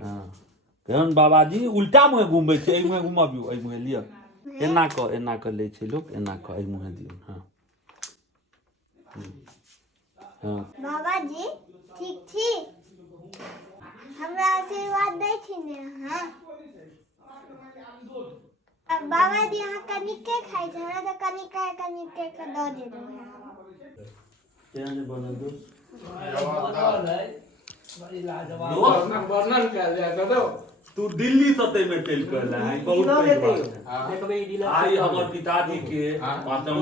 हाँ केहन बाबाजी उल्टा मुँहे घूमबै छै एहि मुँहे घुमबियौ एहि मुँहे लिअ एना कऽ लै छै लोक एना कऽ एहि मुँहे दियौ हाँ हाँ बाबाजी ठीक छी हमरा आशीर्वाद दै छी ने हाँ बाबाजी अहाँ कनिके खाइ छै हमरा तऽ कनिके के दऽ देलहुँ केहन बनल दोस्त वर्णन कयल जाय कतौ तू दिल्ली से तै में चल के आला है बहुत पैघ बात है आई हमर पिताजी के पांचम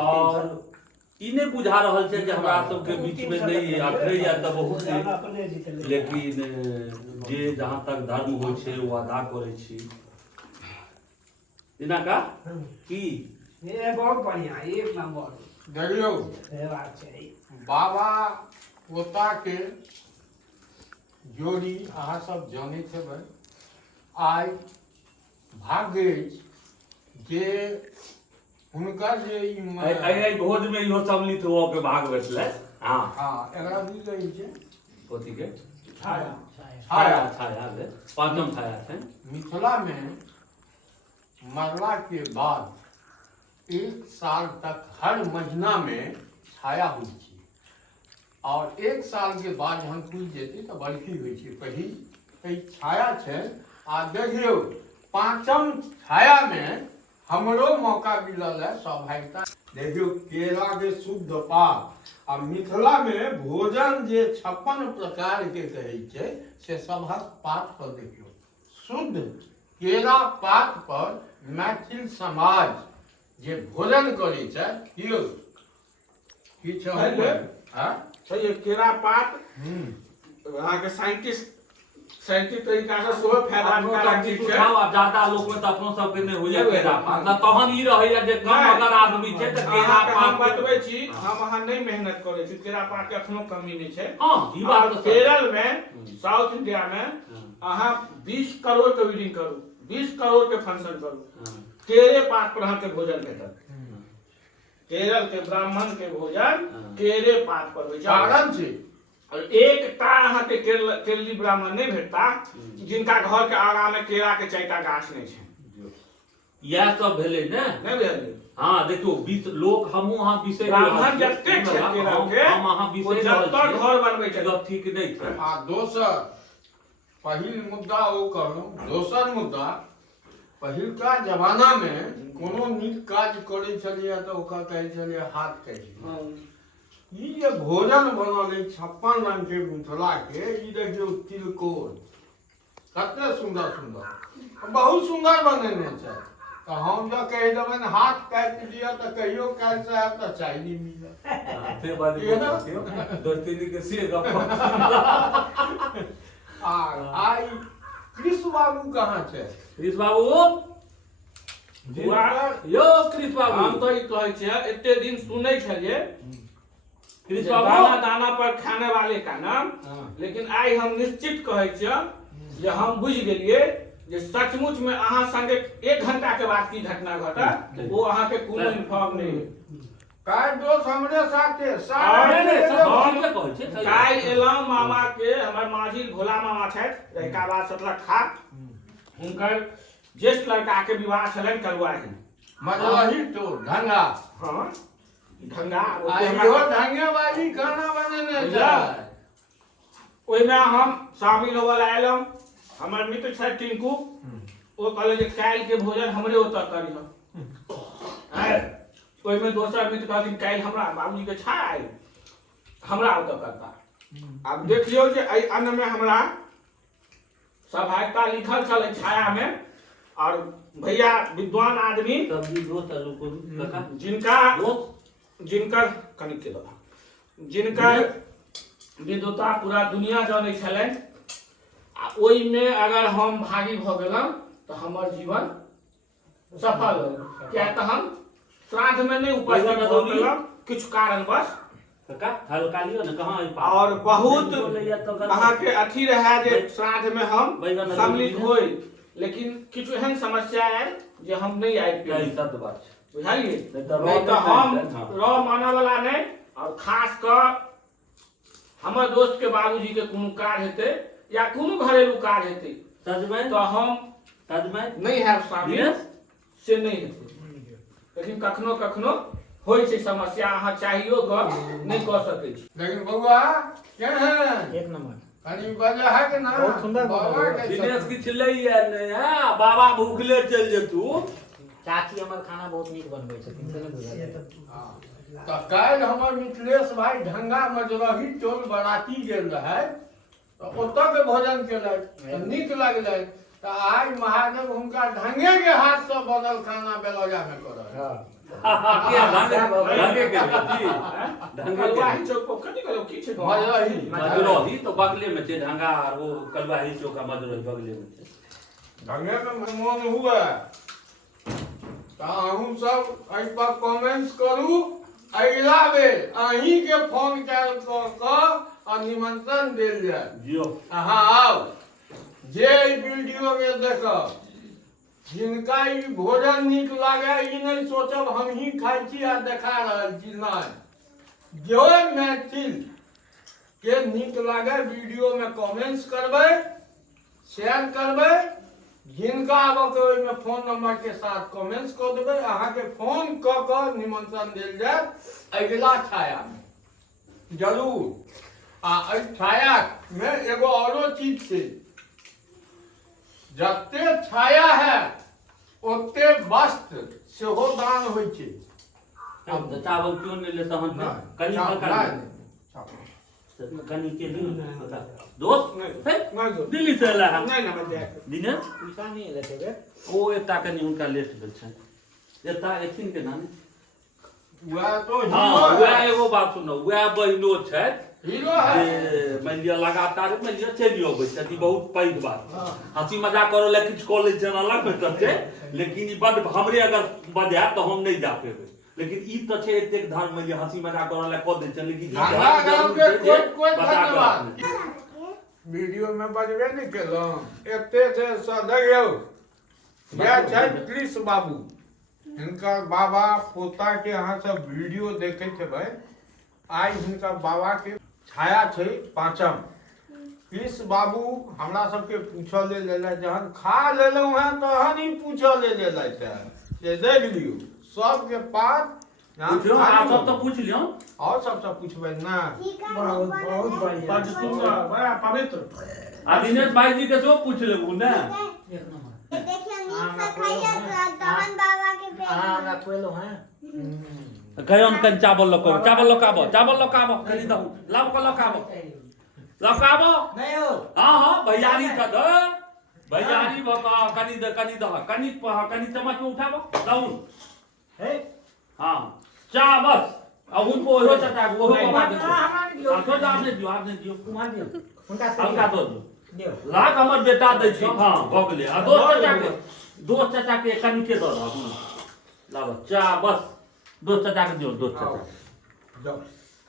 और ई नहीं बुझा रहल छै जे हमरा सब के बीच में नहीं है अखरे या त बहुत है लेकिन जे जहां तक धर्म होय छै वो अदा करे छी इना का की ये बहुत बढ़िया एक नंबर देखियो ये बात छै बाबा पोता के जोड़ी अहाँ सब जाने हेबै आइ भाग्य जे हुनका जे आई भोज में इहो सम्मिलित हो के भाग बैठले हां हाँ एकरा भी कही छै पोती के छाया छाया ले पांचम छाया छै मिथिला में मरला के बाद 1 साल तक हर महीना में छाया हुई छै और 1 साल के बाद हम खुल जेते तो बरखी हुई छै पहिल छाया छै आ देखियो पांचम छाया में हमरो मौका मिलल है सौभाग्यता देखियो केला के शुद्ध पात आ मिथिला में भोजन जे 56 प्रकार के कहै छै से सबहक पात पर देखियो शुद्ध केला पात पर मैथिल समाज जे भोजन करे छै कियो की छै हां ये केरा पात वहाँ के साइंटिस्ट तरीका से सोहे फायदा निकालक चीज छै अब ज्यादा लोग में त अपनो सब के नहीं होइया केरा पात त तहन ई रहैया जे कम अगर आदमी छै त केरा हम पात बतबै छी हम अहाँ नहीं मेहनत करे छी केरा पात के एखनो कमी नहीं छै हां ई बात तो केरल में साउथ इंडिया में अहाँ 20 करोड़ के रीडिंग करू 20 करोड़ के फंक्शन करू केरे पात पर अहाँ के भोजन भेटत केरल के ब्राह्मण के भोजन केरे पात पर होय छै कारण छै और एकटा अहाँ के केरली ब्राह्मण नहीं भेटता जिनका घर के आगा में केरा के 4टा गाछ नहीं छै यह सब भेले ने नहीं भेलै हां देखियो 20 लोग हमहु अहाँ विषय ब्राह्मण जते छै केरा के हम अहाँ विषय जतऽ घर बनबै छै सब ठीक नहीं छै आ दोसर पहिल मुद्दा ओ कहलहुँ दोसर मुद्दा पहिलका जमाना में कोनो नीक काज करे छलिए तो ओकर कहै छलिए हाथ काटि ई जे भोजन बनल है 56 रंग के मिथिला के ई देखियो तिलकोर कते सुंदर सुंदर बहुत सुंदर बनेने छै तो हम जो कह देबै हाथ काटि दिया तो कहियो काल से आब तो चाय नहीं मिलत फिर बाद दोस्ती के से गप आई कृष्ण बाबू कहाँ छै कृष्ण बाबू यो कृष्ण बाबू हम तो ई कहै छियै एते दिन सुनै छलिए कृष्ण दाना बाबू दाना पर खाने वाले का नाम लेकिन आई हम निश्चित कहै छियै जे हम बुझ गेलिए जे सचमुच में अहाँ संगे 1 घंटा के बाद की घटना घटत वो अहाँ के कोनो इन्फॉर्म नहीं काय दोस्त हमरे साथे काल एलौं मामा के हमर माझी भोला मामा छथि रहिकाबाद सतलखा हुनकर ज्येष्ठ लड़का के विवाह छलनि करुआही मजलही तो ढंगा हां ढंगा आइयो ढंगेबाजी खाना बनेने छै ओइ में हम शामिल होवल आयलौं हमर मित्र छथि टिंकू ओ कहले जे काल के भोजन हमरे ओतऽ करिह ओइ में दोसर मित्र कहथिन काल हमरा बाबूजी के छाय हमरा ओतऽ करता अब देखियो जे एहि अन्न में हमरा सभायता लिखल छल छाया में और भैया विद्वान आदमी जिनकर कनिक के दबा जिनकर विद्वता पूरा दुनिया जानै छलनि आ ओइ में अगर हम भागी भ गेलौं तो हमर जीवन सफल हो क्या तो हम श्राद्ध में नहीं उपस्थित हो पेलौं किछु कारणवश और बहुत अहाँ के अथी रहे जे श्राद्ध में हम सम्मिलित होई लेकिन किछु एहन समस्या है जे हम नहीं आबि पेलियै बुझलियै नहीं तो हम रह मानय वाला नहीं और खास कर हमर दोस्त के बाबूजी के कोनो काज हेतै या कोनो घरेलू काज हेतै सजमनि तो हम सजमनि नहीं है शामिल दिनेश से नहीं हेतै लेकिन कखनो कखनो होइ छै समस्या अहाँ चाहियो गप नहीं कऽ सकै छी लेकिन बउआ केहन एक नंबर कनी बजा है कि ना बहुत सुंदर बाबा के दिनेश किछ लैया नहीं हाँ बाबा भूखले चल जेतू चाची हमर खाना बहुत नीक बनबै छथिन से नहि बुझल हाँ। तो काल्हि हमर मिथिलेश भाई ढंगा मजरही टोल बराती गेल रहे तो ओतऽ के भोजन केलक तो नीक लगलै तो आइ महादेव हुनका ढंगे के हाथ से बनल खाना बेलौजा में करल ढंगे के बेटी ढंगे के कलवाही चौक पर कथी करो की छै मजरही मजरोही तो बगले में छे ढंगा और वो कलवाही चौका मजरोही बगले में छे ढंगे में मन हुए तो अहूँ सब एहि पर कमेंट्स करू अगिला बेर अहीं के फोन कऽ कऽ निमंत्रण देल जाय जियो अहाँ आउ जे ई वीडियो के देखब जिनका ई भोजन नीक लागे ई नहीं सोचब हम ही खाई छी आ देखा रहल छी नहीं जो मैथिल के नीक लागे वीडियो में कमेंट्स करबै शेयर करबै जिनका आबऽ ओहिमे फोन नंबर के साथ कमेंट्स कऽ देबै अहाँके फोन कऽ कऽ निमंत्रण देल जायत अगिला छाया में जरूर आ एहि छाया में एगो औरो चीज छै जते छाया है ओते वस्त्र सेहो दान होइ छै अब चावल क्यों नहीं लेता हम कनी हल्का कनी के लिए दोस्त नहीं जो दिल्ली से आला है नहीं ना दे दिनेश पैसा नहीं लेते बे ओ एकटा कनी उनका लेट भेल छै एता एथिन के नाम वएह तो हां हीरो वह है एगो बात सुनो वह बहिनो छै हीरो है जे मान लिया लगातार मान लिया चलि अबै छथि बहुत पैघ बात हंसी मजाक करो ला किछ कॉलेज जाना अलग बेटर छै लेकिन ई बड हमरे अगर बजाय तो हम नहीं जा पेबै लेकिन ई तो छै एतेक धर्म में जे हंसी मजाक करो ला कऽ दै छै लेकिन ई हमरा गाँव के कोई बता कऽ धन्यवाद वीडियो में बजबे नहीं केलहुँ एते जे देखियौ यह छै कृष बाबू हिनकर बाबा पोता के अहाँ सब वीडियो देखैत हेबै आइ हिनकर बाबा के छाया छै पाँचम कृष बाबू हमरा सबके पूछऽ लेल एलथि जहन खा लेलहुँ हैं तहन ही पूछऽ लेल एलथि है से देख लियौ सबके पास पूछियो आप सब तो पूछ लियो और सबसे पूछबै ना ठीक है बहुत बहुत बढ़िया बड़ सुंदर बड़ा पवित्र आ दिनेश भाई जी के सो पूछ लेबू ना एक नंबर देखिए नीक से खाइए तहन बाबा के पेट हां हमरा खुएलो हैं कहियो कन चावल लकाबो कनी दहु लाब को लकाबो नहीं हो हां हां भैयारी का द भैयारी बका कनी दह कनी चम्मच में उठाबो दहु हे हां चा बस अब उनको हो चाचा वो बाबा दे हमरा नहीं दियो तो आपने दियो कुमार दियो उनका हल्का दो दियो लाख हमर बेटा दै छी हां भ गेलै आ दोस्त चाचा के कनी के दो लाब चा बस दोस्त चाचा के दियो दोस्त चाचा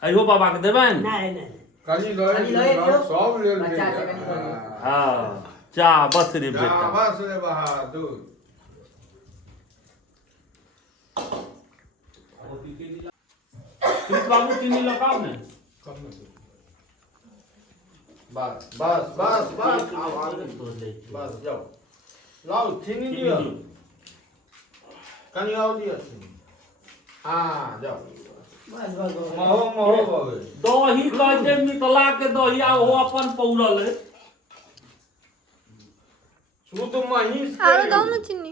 अइहो बाबा के देबन नहीं नहीं कनी कनी लए लए दियौ। सब लेल बच्चा के कनी लए दियौ। हां चा बस रे बेटा बस रे बहादुर कृष्ण बाबू चीनी लगाओ ने बस बस बस बस बस जाओ लाओ चीनी दियो कनी और दियो चीनी हाँ जाओ बस बस महो महो बाबे दही कहते मिथिला के दही आ वो अपन पौरल है शुद्ध महिष के आरो दो ना चीनी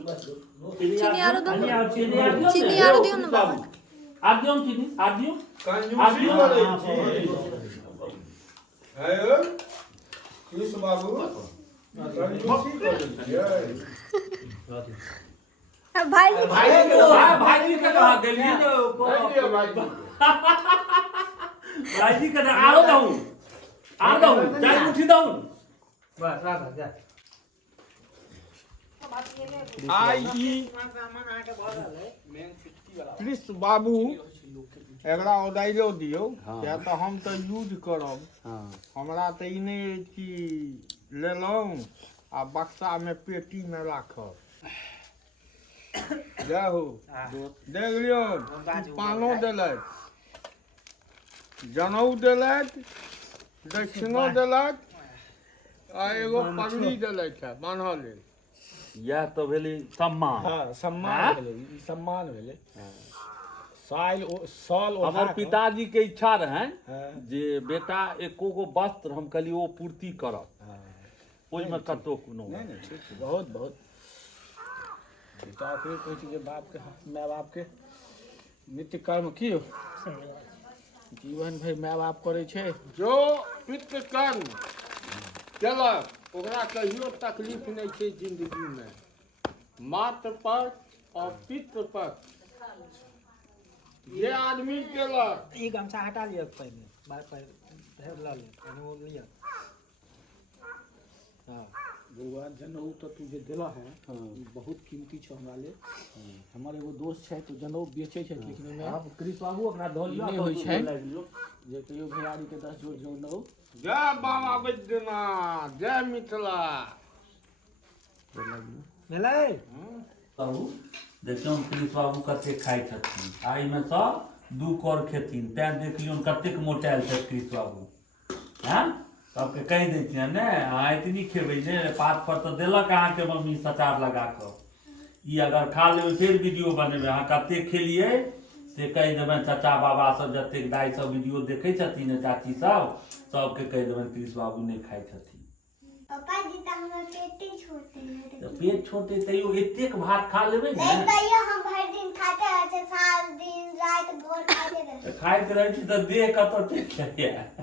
चीनी आरो दो ना चीनी आरो दियो ना बाबा आ दियो चीनी आ दियो कंजूसी वाले छी है यो कृष बाबू कंजूसी करे छी भाई जी के कहा देलिए नहीं दियो भाई भाई जी के आरो दहु चाय मुट्ठी दहु बस राधा जा आई कृष बाबू एकरा उदाइलो दियौ किया तऽ हम तऽ यूज करब हमरा तऽ ई नहि अछि कि लेलहुँ आ बक्सामे पेटीमे राखब जय हो देख लियौ पानो देलथि जनऊ देलथि दक्षिणो देलथि आ एगो पगड़ी देले छै बान्हल लेल। यह तो भेली सम्मान। हाँ हाँ? सम्मान भेलै, ई सम्मान भेलै। साल हमर पिताजी के इच्छा रहन हाँ। जे बेटा एको गो वस्त्र हम कहली ओ पूर्ति करत, ओहिमे कतौ कोनो नहीं नहीं ठीक छै, बहुत बहुत बेटा के कहै छै जे बाप के माय बाप के नित्य कर्म की हो जीवन भर माय बाप करे छै। जो पितृ कर्म केलक ओकरा कहियो तकलीफ नहीं छै जिंदगी में। मात्र पर और पितृ पर ये आदमी केलक। ई गमछा हटा लिया पहले, बार पर ला ले, पहले वो लिया। हाँ भगवान जनऊ तो तू जे दिला है ई बहुत कीमती छो हमरा ले। हमर एगो दोस्त छै तो जनऊ बेचे छै, लेकिन में आप कृष्ण बाबू अपना धोलिया नहीं होइ छै जे कहियो भैयारी के 10 जोड़ जनऊ। जय बाबा बैद्यनाथ, जय मिथिला। भेलै बाबू देखियौ कृष्ण बाबू कते खाइ छथिन, आ एहिमे सब 2 कौर खेथिन, तैं देख लियौ कतेक मोटायल छै कृष्ण बाबू। हैं सबके कहि दै छियनि ने अहाँ इतनी खेबै ने, पात पर तऽ देलक अहाँके मम्मी सचार लगा कऽ, ई अगर खा लेबै फेर वीडियो बनेबै अहाँ कते खेलियै से कहि देबनि। चाचा बाबा सब जतेक दाइ सब वीडियो देखै छथिन, चाची सब सबके कहि देबनि कृष्ण बाबू नहि खाइ छथिन। पापा जी तो हमरा पेटे छोटे हैं। तऽ पेट छोटे तैयो एतेक भात खा लेबै ने। नहीं तैयो हम भर दिन खाते रहते, सारा दिन रात भर खाते रहते। खाइत रहै छी तऽ देह कतऽ टेक जाइए।